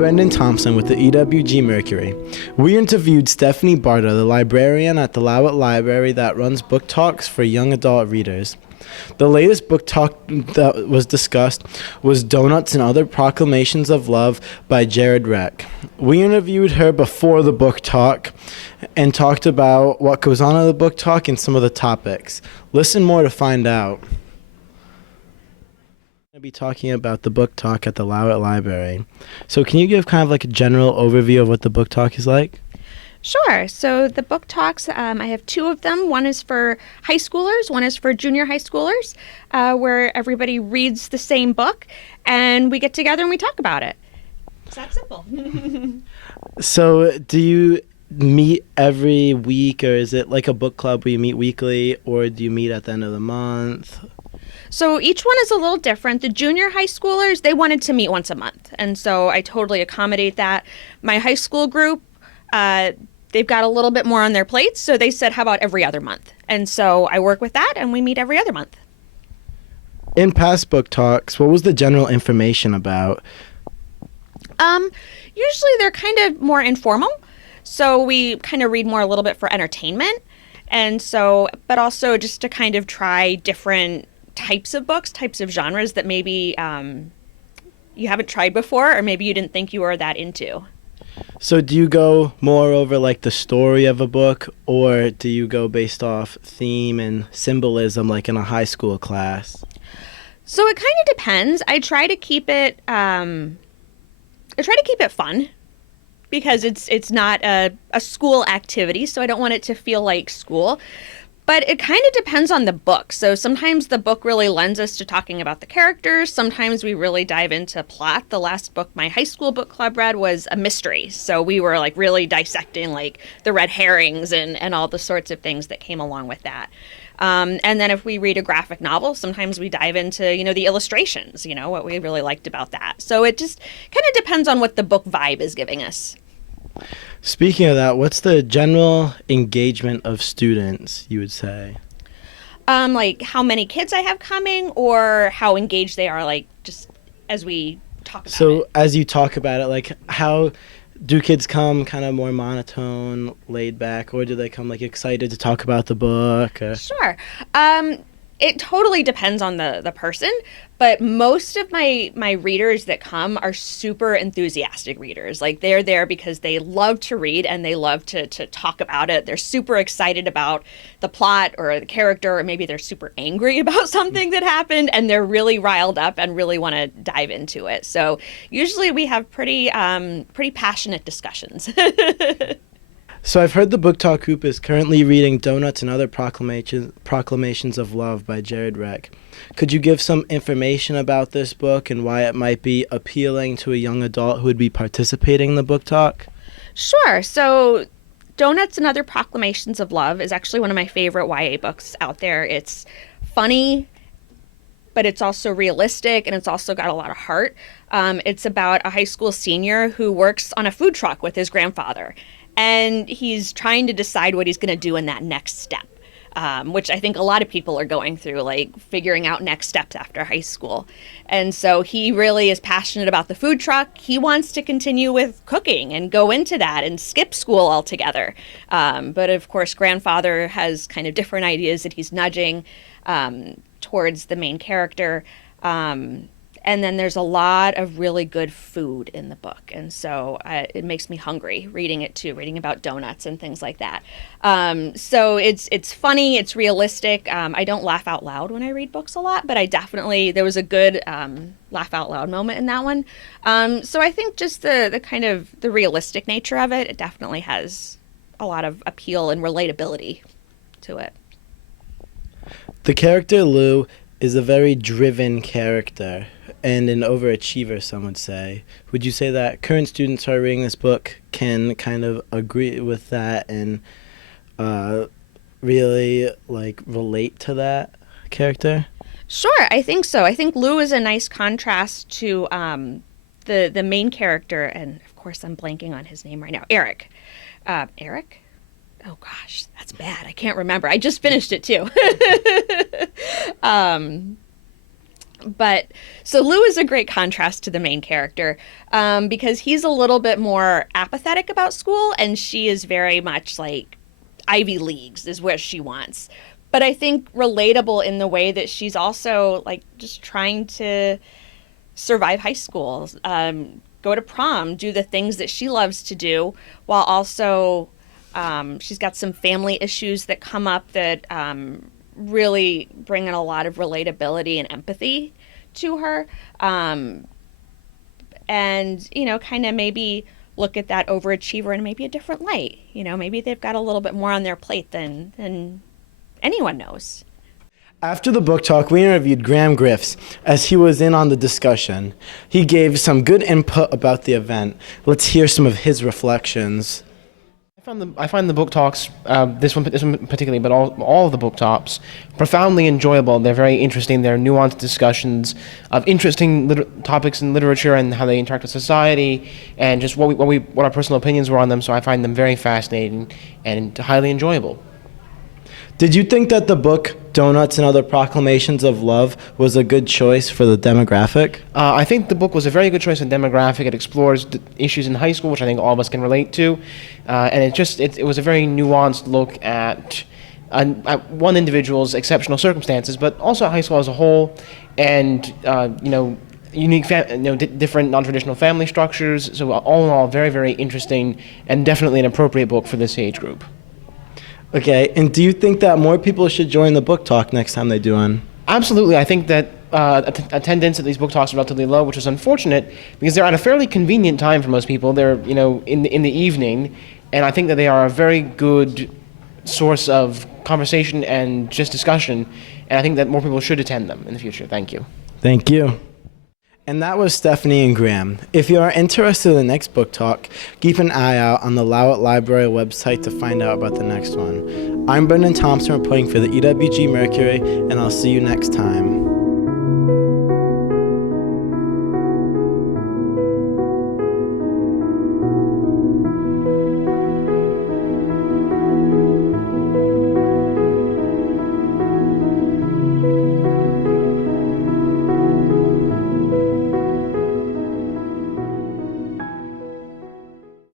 Brendan Thompson with the EWG Mercury. We interviewed Stephanie Barta, the librarian at the Louttit Library that runs book talks for young adult readers. The latest book talk that was discussed was Donuts and Other Proclamations of Love by Jared Reck. We interviewed her before the book talk and talked about what goes on in the book talk and some of the topics. Listen more to find out. I'll be talking about the book talk at the Louttit Library. So can you give kind of like a general overview of what the book talk is like? Sure. So the book talks, I have two of them. One is for high schoolers, one is for junior high schoolers, where everybody reads the same book and we get together and we talk about it. It's that simple. So do you meet every week, or is it like a book club where you meet weekly, or do you meet at the end of the month? So each one is a little different. The junior high schoolers, they wanted to meet once a month. And so I totally accommodate that. My high school group, they've got a little bit more on their plates, so they said, how about every other month? And so I work with that, and we meet every other month. In past book talks, what was the general information about? Usually they're kind of more informal, so we kind of read more a little bit for entertainment, and so, but also just to kind of try different types of books, types of genres that maybe you haven't tried before, or maybe you didn't think you were that into. So do you go more over like the story of a book, or do you go based off theme and symbolism like in a high school class? So it kind of depends. I try to keep it fun because it's not a school activity, so I don't want it to feel like school. But it kind of depends on the book. So sometimes the book really lends us to talking about the characters. Sometimes we really dive into plot. The last book my high school book club read was a mystery. So we were like really dissecting like the red herrings and all the sorts of things that came along with that. And then if we read a graphic novel, sometimes we dive into, the illustrations, what we really liked about that. So it just kind of depends on what the book vibe is giving us. Speaking of that, what's the general engagement of students, you would say? Like how many kids I have coming or how engaged they are, like just as we talk about it. So as you talk about it, like how do kids come kind of more monotone, laid back, or do they come like excited to talk about the book? Sure. It totally depends on the person, but most of my readers that come are super enthusiastic readers. Like they're there because they love to read and they love to talk about it. They're super excited about the plot or the character, or maybe they're super angry about something that happened and they're really riled up and really want to dive into it. So usually we have pretty passionate discussions. So I've heard the book talk group is currently reading Donuts and Other Proclamations of Love by Jared Reck. Could you give some information about this book and why it might be appealing to a young adult who would be participating in the book talk? Sure. So Donuts and Other Proclamations of Love is actually one of my favorite YA books out there. It's funny, but it's also realistic, and it's also got a lot of heart. It's about a high school senior who works on a food truck with his grandfather. And he's trying to decide what he's going to do in that next step, which I think a lot of people are going through, like figuring out next steps after high school. And so he really is passionate about the food truck. He wants to continue with cooking and go into that and skip school altogether. But of course, grandfather has kind of different ideas that he's nudging towards the main character. And then there's a lot of really good food in the book. And so it makes me hungry reading it too, reading about donuts and things like that. So it's funny, it's realistic. I don't laugh out loud when I read books a lot, but there was a good laugh out loud moment in that one. So I think just the kind of the realistic nature of it definitely has a lot of appeal and relatability to it. The character Lou is a very driven character and an overachiever, some would say. Would you say that current students who are reading this book can kind of agree with that and really like relate to that character? Sure, I think so. I think Lou is a nice contrast to the main character, and of course I'm blanking on his name right now, Eric. Eric? Oh gosh, that's bad. I can't remember. I just finished it too. But so Lou is a great contrast to the main character, because he's a little bit more apathetic about school, and she is very much like Ivy Leagues is where she wants. But I think relatable in the way that she's also like just trying to survive high school, go to prom, do the things that she loves to do, while also she's got some family issues that come up that really bring in a lot of relatability and empathy to her. And, kind of maybe look at that overachiever in maybe a different light. Maybe they've got a little bit more on their plate than anyone knows. After the book talk, we interviewed Graham Griffiths as he was in on the discussion. He gave some good input about the event. Let's hear some of his reflections. I find the book talks, this one particularly, but all of the book talks, profoundly enjoyable. They're very interesting. They're nuanced discussions of interesting topics in literature and how they interact with society, and just what our personal opinions were on them. So I find them very fascinating and highly enjoyable. Did you think that the book Donuts and Other Proclamations of Love was a good choice for the demographic? I think the book was a very good choice in demographic. It explores issues in high school, which I think all of us can relate to, and it was a very nuanced look at one individual's exceptional circumstances, but also high school as a whole, and unique, different non-traditional family structures. So all in all, very, very interesting and definitely an appropriate book for this age group. Okay, and do you think that more people should join the book talk next time they do one? Absolutely. I think that attendance at these book talks is relatively low, which is unfortunate because they're at a fairly convenient time for most people. They're in the evening, and I think that they are a very good source of conversation and just discussion, and I think that more people should attend them in the future. Thank you. Thank you. And that was Stephanie and Graham. If you are interested in the next book talk, keep an eye out on the Louttit Library website to find out about the next one. I'm Brendan Thompson reporting for the EWG Mercury, and I'll see you next time.